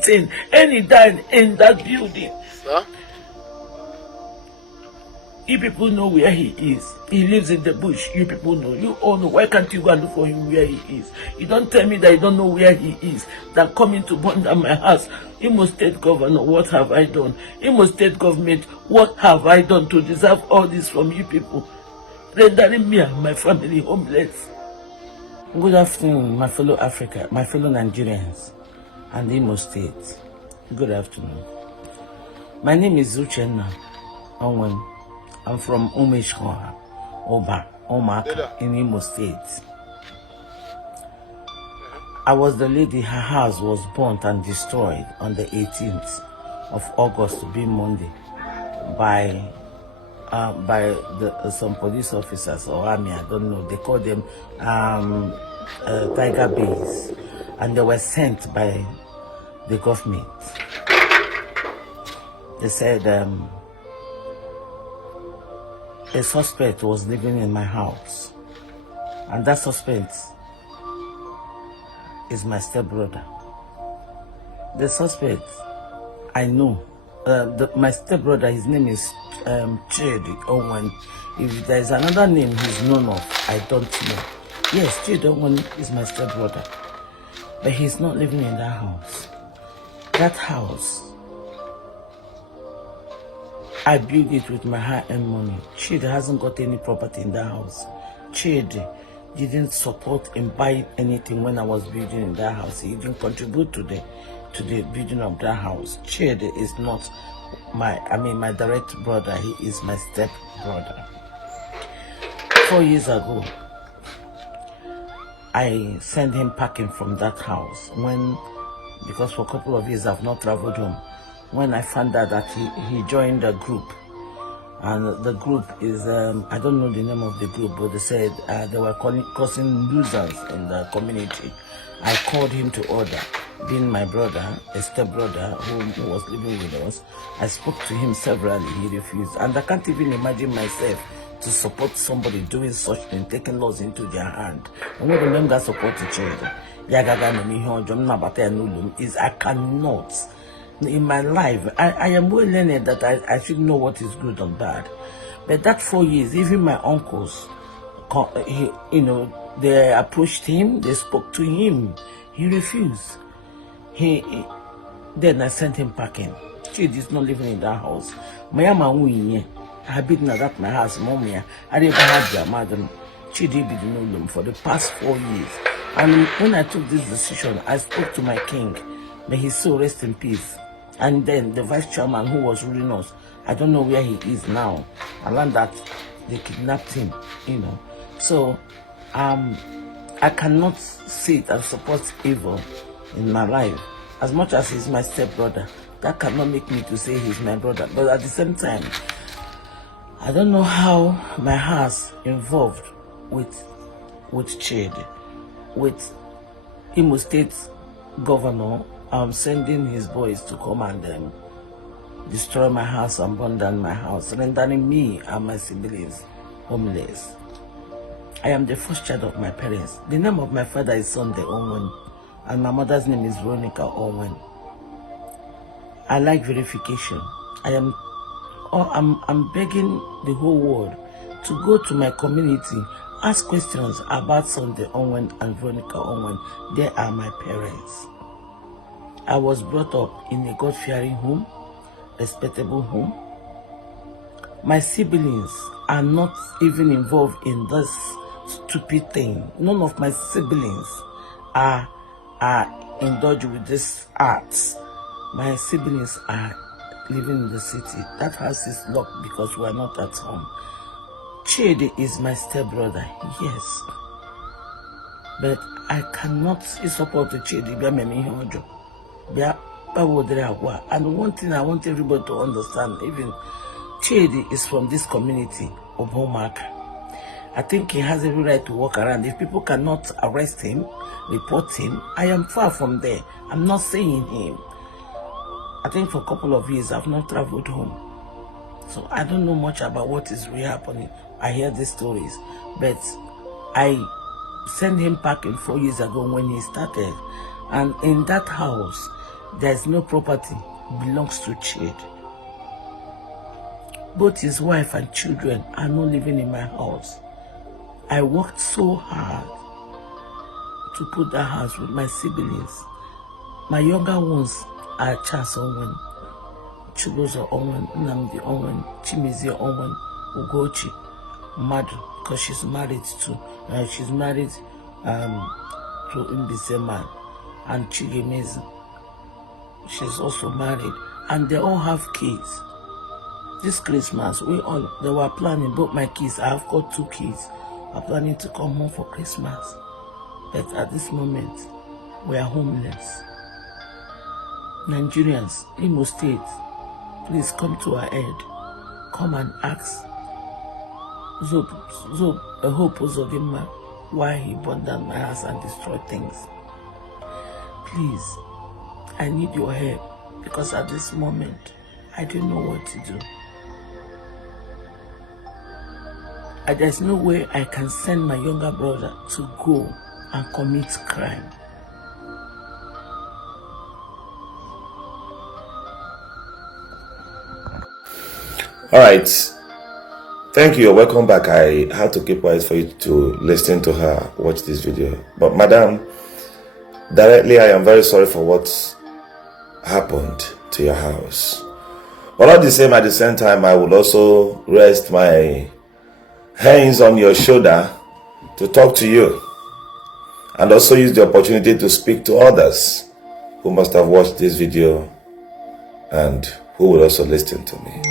anything, anytime in that building. Sir? You people know where he is. He lives in the bush. You people know. You all know. Why can't you go and look for him where he is? You don't tell me that you don't know where he is. That coming to burn down my house. Imo State Governor, what have I done? Imo State Government, what have I done to deserve all this from you people? Rendering me and my family homeless. Good afternoon, my fellow Africa, my fellow Nigerians, and Imo State. Good afternoon. My name is Zuchenna Onwen. I'm from Umeshkoha, Omaka, in Imo State. I was the lady, her house was burnt and destroyed on the 18th of August, to be Monday, by some police officers or army, I don't know. They call them Tiger Bays, and they were sent by the government. They said a suspect was living in my house, and that suspect is my stepbrother. The suspect, I know. My stepbrother, his name is Chidi Owen. If there is another name he's known of, I don't know. Yes, Chidi Owen is my stepbrother, but he's not living in that house. That house, I built it with my hard-earned money. Chidi hasn't got any property in that house. Chidi didn't support in buying anything when I was building in that house. He didn't contribute to the building of that house. Chidi is not my direct brother. He is my step brother. 4 years ago, I sent him packing from that house because for a couple of years I've not traveled home. When I found out that he joined a group, and the group is, I don't know the name of the group, but they said they were causing nuisance in the community. I called him to order. Being my brother, a step-brother who was living with us, I spoke to him severally. He refused. And I can't even imagine myself to support somebody doing such thing, taking laws into their hand. And what the member support the children, is I cannot. In my life, I am well learned that I should know what is good and bad. But that 4 years, even my uncles, they approached him, they spoke to him. He refused. Then I sent him packing. Chidi is not living in that house. My mama I been at my house, mommy. I never had their madam. Chidi didn't know them for the past 4 years. And when I took this decision, I spoke to my king. May his soul rest in peace. And then the vice chairman who was ruling us, I don't know where he is now. I learned that they kidnapped him, So I cannot sit and support evil in my life. As much as he's my stepbrother, that cannot make me to say he's my brother. But at the same time, I don't know how my house involved with Chidi, with Imo State Governor sending his boys to come and destroy my house and burn down my house, rendering me and my siblings homeless. I am the first child of my parents. The name of my father is Sunday Owen, and my mother's name is Veronica Owen. I like verification. I'm begging the whole world to go to my community, ask questions about Sunday Owen and Veronica Owen. They are my parents. I was brought up in a God-fearing home, respectable home. My siblings are not even involved in this stupid thing. None of my siblings are indulged with this arts. My siblings are living in the city. That house is locked because we are not at home. Chidi is my stepbrother, yes. But I cannot support the Chidi. And one thing I want everybody to understand, even Chidi is from this community of Omaka. I think he has every right to walk around. If people cannot arrest him, report him, I am far from there. I'm not saying him. I think for a couple of years I've not traveled home. So I don't know much about what is really happening. I hear these stories. But I sent him packing 4 years ago when he started. And in that house, There's no property belongs to Chid. Both his wife and children are not living in my house. I worked so hard to put that house with my siblings. My younger ones are Charles Owen, Chigozo Owen, Nnamdi Owen, Chimizie Owen, Ugochi, Madu, because she's married to Mbise man, and Chigemezi. She's also married, and they all have kids. This Christmas, they were planning, both my kids, I have got 2 kids, are planning to come home for Christmas. But at this moment, we are homeless. Nigerians, Imo State, please come to our aid. Come and ask Hope Uzodimma why he burned down my house and destroyed things. Please, I need your help, because at this moment, I don't know what to do. There's no way I can send my younger brother to go and commit crime. All right. Thank you. Welcome back. I had to keep quiet for you to listen to her watch this video. But madam, directly, I am very sorry for what happened to your house. But at the same time, I would also rest my hands on your shoulder to talk to you, and also use the opportunity to speak to others who must have watched this video and who will also listen to me.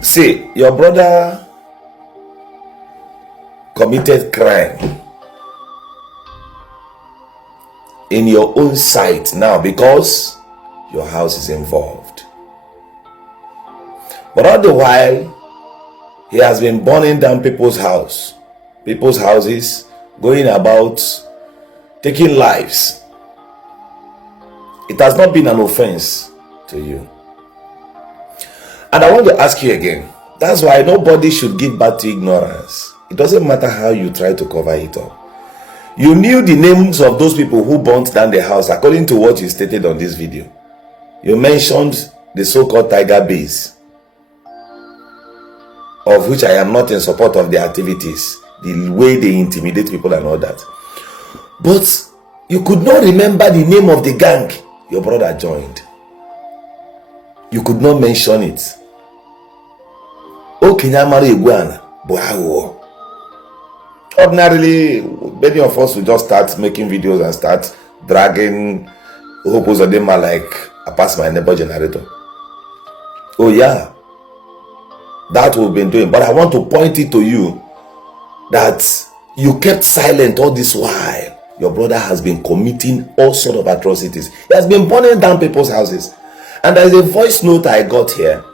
See, your brother committed crime in your own sight now because your house is involved. But all the while, he has been burning down people's houses, going about taking lives. It has not been an offense to you. And I want to ask you again, that's why nobody should give back to ignorance. It doesn't matter how you try to cover it up. You knew the names of those people who burnt down the house according to what you stated on this video. You mentioned the so-called Tiger Base, of which I am not in support of their activities, the way they intimidate people and all that. But you could not remember the name of the gang your brother joined. You could not mention it. Ordinarily, many of us will just start making videos and start dragging Hope Uzodimma like I pass my neighbor generator. Oh yeah, that we've been doing. But I want to point it to you that you kept silent all this while. Your brother has been committing all sorts of atrocities. He has been burning down people's houses. And there is a voice note I got here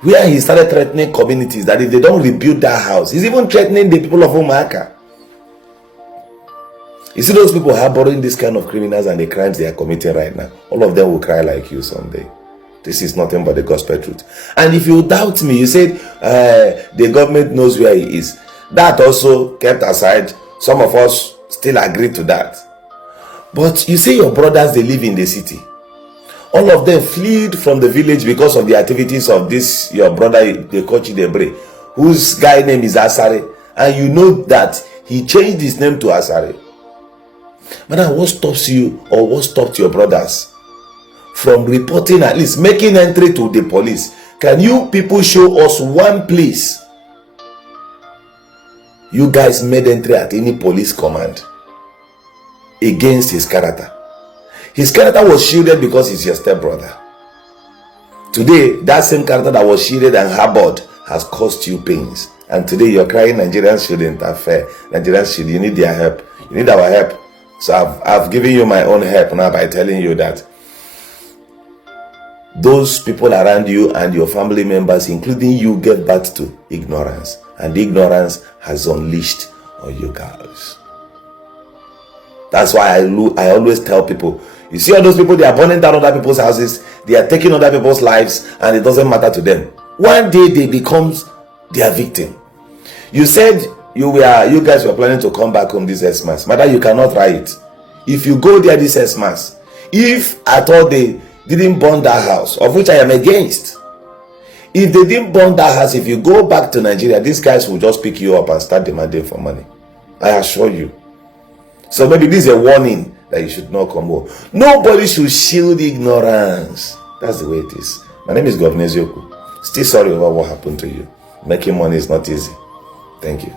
where he started threatening communities that if they don't rebuild that house, he's even threatening the people of Umuaka. You see those people harboring this kind of criminals and the crimes they are committing right now, all of them will cry like you someday. This is nothing but the gospel truth. And if you doubt me, you said the government knows where he is. That also kept aside. Some of us still agree to that. But you say your brothers, they live in the city. All of them fled from the village because of the activities of this, your brother, the Kochi Debre, whose guy name is Asare. And you know that he changed his name to Asare. But what stops you, or what stopped your brothers from reporting, at least making entry to the police? Can you people show us one place you guys made entry at any police command against his character? His character was shielded because he's your stepbrother. Today, that same character that was shielded and harbored has caused you pains. And today you're crying Nigerians should interfere. Nigerians should, you need their help. You need our help. So I've given you my own help now by telling you that those people around you and your family members, including you, get back to ignorance. And ignorance has unleashed on you guys. That's why I always tell people, you see all those people, they are burning down other people's houses, they are taking other people's lives, and it doesn't matter to them. One day they become their victim. You said you guys were planning to come back home this Xmas. Mother, you cannot try it. If you go there this Xmas, If at all they didn't burn that house, of which I am against. If they didn't burn that house, if you go back to Nigeria, these guys will just pick you up and start demanding for money. I assure you. So maybe this is a warning that you should not come home. Nobody should shield ignorance. That's the way it is. My name is Governor Ezioku. Still sorry over what happened to you. Making money is not easy. Thank you.